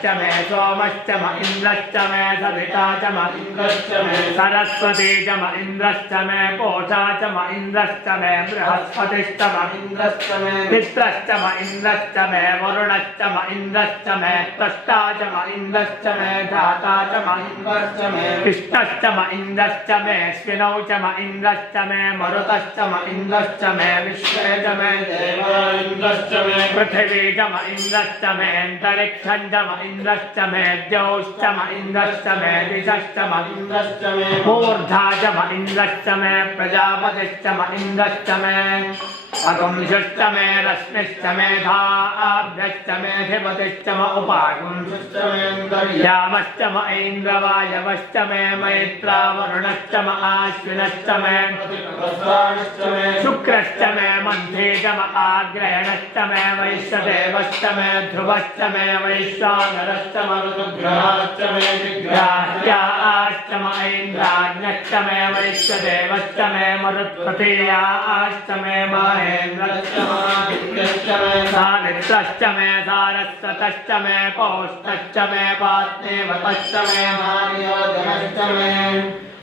रुद्रश्च मे सोमश्च म इन्द्रश्च मे सविता च म इन्द्रश्च मे सरस्वती च म इन्द्रश्च मे पोषा च म इन्द्रश्च मे बृहस्पतिश्च म इन्द्रश्च मे मित्रश्च म इन्द्रश्च मे वरुणश्च म इन्द्रश्च मे त्वष्टा च म इन्द्रश्च मे धाता च म इन्द्रश्च मे कृष्णश्च म इन्द्रश्च मे श्विनौ च म इन्द्रश्च मे मरुतश्च म इन्द्रश्च मे विश्वे च मे देवा इन्द्रश्च मे पृथिवी च म इन्द्रश्च मे अन्तरिक्षं च म इन्द्रश्च मे द्यौश्च म इन्द्रश्च मे दिशश्च म इन्द्रश्च मे ऊर्ध्वा च म इन्द्रश्च मे प्रजापतिश्च म इन्द्रश्च मे अगुंशश्च मे रश्मिश्च मे धाभ्यश्च मे धिपतिश्च म उपागुंशश्च मे यामश्च म ऐन्द्रवायवश्च मे मैत्रा वरुणश्च म आश्विनश्च मे शुक्रश्च मे मन्थे च म आग्रहणश्च मे वैश्वदेवश्च मे ध्रुवश्च मे वैश्वानरश्च म ऋतुग्रहाश्च मे जिघ्राश्च म ऐन्द्राग्न्यश्च मे वैश्वदेवश्च मे मरुत्प्रतीयाश्च मे महेन्द्रश्च मादित्यश्च मे सावित्रश्च मे सारस्वतश्च मे पौष्णश्च मे पार्थिवतश्च मे मार्योदनश्च मे